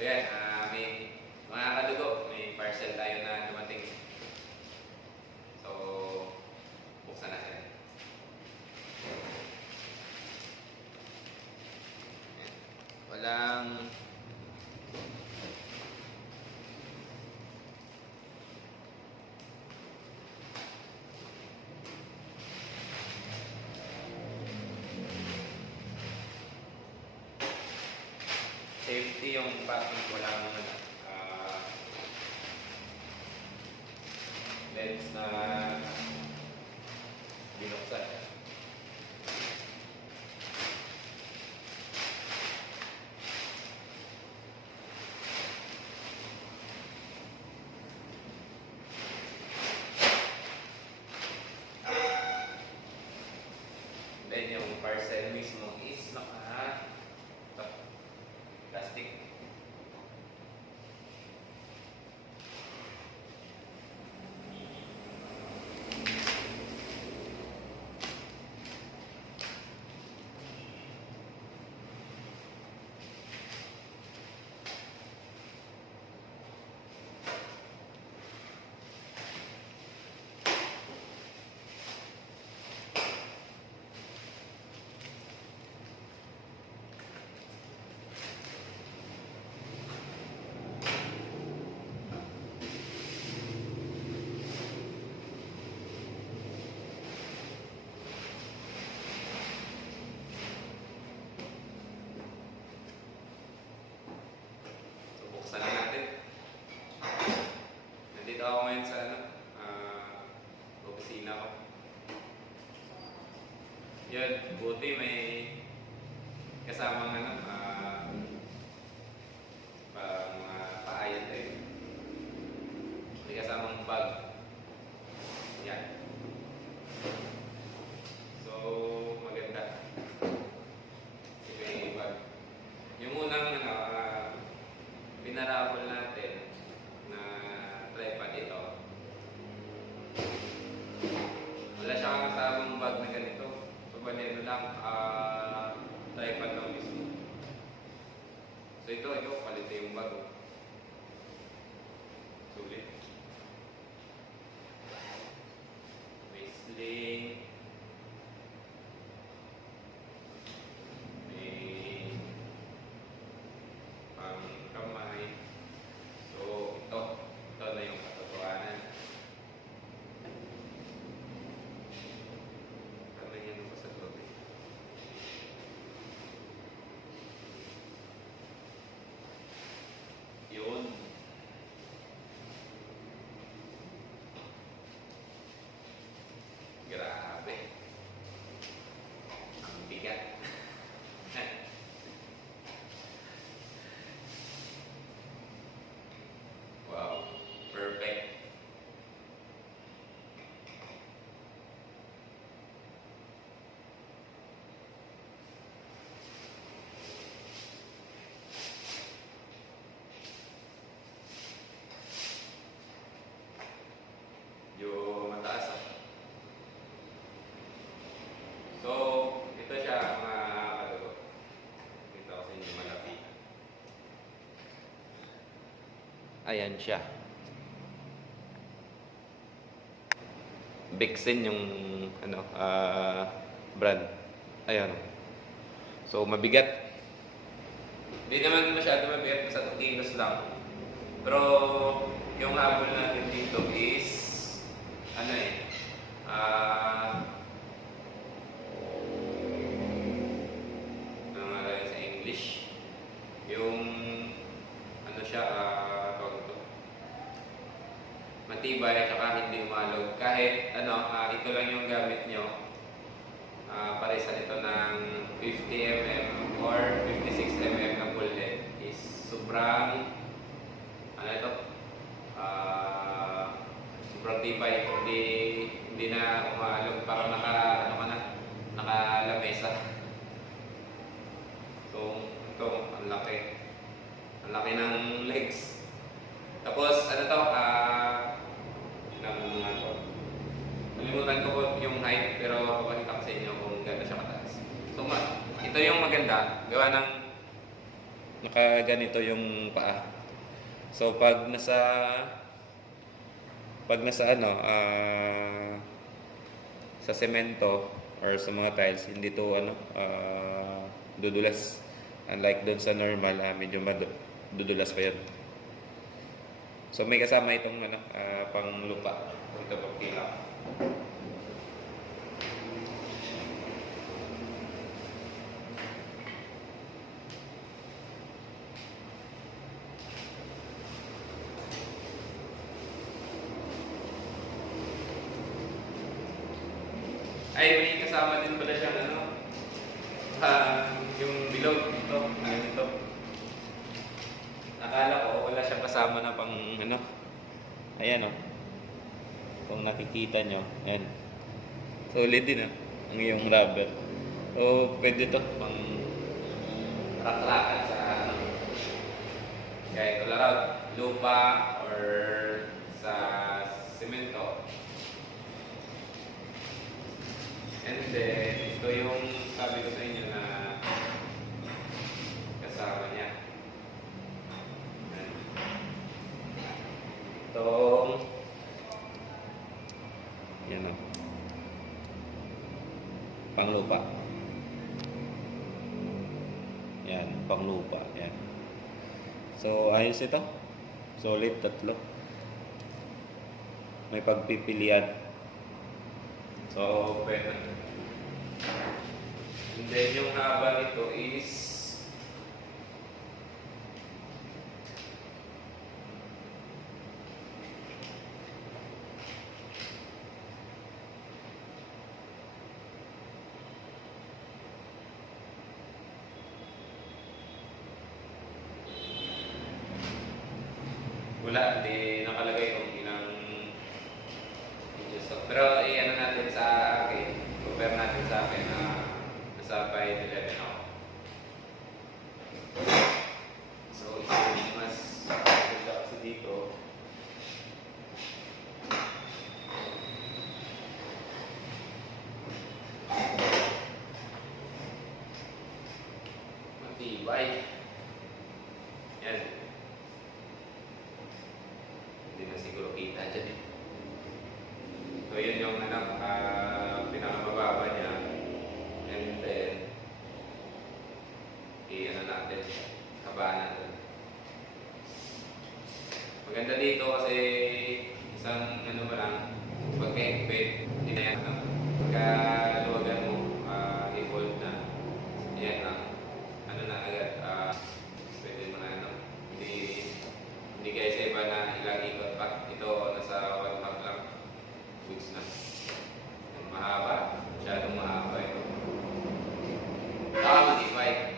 So yan, may mga kadugo, may parcel tayo na dumating. So, buksan natin. Walang safety yung packing, walang lens na binuksan. Then yung parcel mismo is plastic. Buksan na natin. Nandito ako ngayon sa opisina ko. Yun, buti may kasamang mga paayat tayo. May kasamang bag. Yan. So, maganda. Kasi may bag. Yung unang pinarapol natin na tripod ito. Wala siyang kasamang bag na ganito. So, banero lang, tripod lang mismo. So, ito, palit yung bag. Sulit. May sling. Yun. Grabe. Ang bigat. Wow. Perfect. Yung mataas. So, ito siya mga kadugo. Ito ko sa inyo malapit. Ayan siya. Bixen yung brand. Ayan. So, mabigat. Hindi naman masyado mabigat, basta 2 kilos lang. Pero, yung habol natin dito is ano sa English, yung siya, tawag ito, matibay at saka hindi umalog. Kahit ito lang yung gamit nyo, paresan ito ng 50mm or 56mm na full head is sobrang sobrang tibay, hindi na umaalog, parang nakalamesa. So, ito, ang laki ng legs. Tapos, nalimutan ko po yung height, pero papakita ko sa inyo kung gano'n siya kataas. So, ito yung maganda, gawa ng nakaganito yung paa. So pag nasa ano, sa semento or sa mga tiles, hindi to ano, dudulas. Unlike doon sa normal, medyo dudulas pa yun. So may kasama itong ano, pang lupa. Ito pang kilang. Ay, may kasama din pala siyang ano, yung bilog ito, ano ito. Akala ko wala siyang kasama na pang ano. Ayan oh. Kung nakikita nyo, ayan. Solid din ah, ang iyong rubber. O pwede to pang rakrakan sa ano. Kaya ito laraw, lupa or sa semento. And then, ito yung sabi ko sa inyo na kasama niya. Itong yan o. Panglupa. Yan, panglupa. Yan. So, ayos ito. Solid, tatlo. May pagpipilian. So, pwede. And then, yung haba nito is wala, hindi nakalagay kung ilang inches. Pero ano natin sa akin, compare natin sa akin na nasa 5'11 ako. So, isa mas maganda kasi dito. Matibay. Yan. Hindi na siguro kita dyan eh. So yun yung pinakamababa niya. And then i-ano natin, habaan natin. Maganda dito kasi isang ano ba lang, pagka-ekpet, hindi na yan. Pagka-luwagan mo, i-fold na. Yan lang. Ano na agad, pwede mo na ano. Hindi kayo sa iba na ilang ikot pa. Ito nasa 1/2 lang. Goods na. Mahaba. Masyadong mahaba ito. Matibay.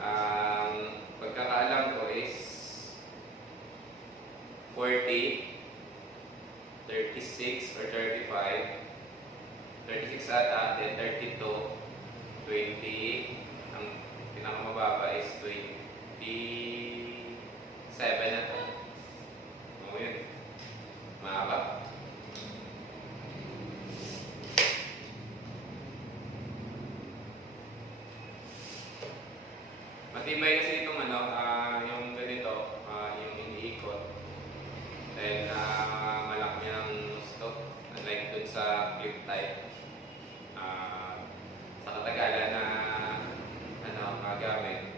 Ang pagkakaalam ko is 40, 36 or 35. 36 ata, then 32, 20. Ang pinakamababa is 27 na ito. Oo yun. Mahaba. Matibay kasi itong ano, yung ganito, yung iniikot. Then, malaki ang stock. Unlike dun sa clip type. Sa katagalan na magamit.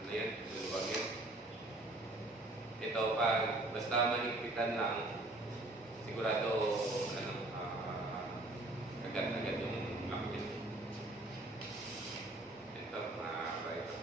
Ano yun? Lulubag yun. Ito, basta maligpitan lang, sigurado, agad-agad yung lock yun. Ito, mahaba ito.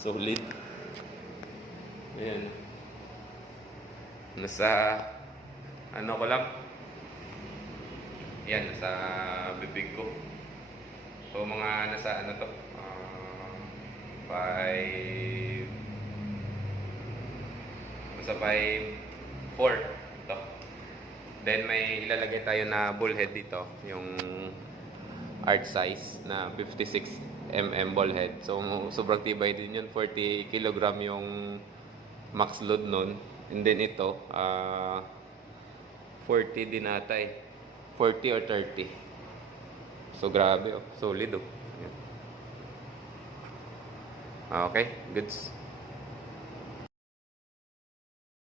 Solid. Ayan. Nasa ano ko lang. Ayan, nasa bibig ko. So mga nasa ano to? 5 nasa 5'4" to. Then may ilalagay tayo na bullhead dito, yung art size na 56 ball head. So, sobrang tibay din yun. 40 kilogram yung max load nun. And then ito, 40 din ata eh. 40 or 30. So, grabe oh. Solid oh. Yan. Okay, goods.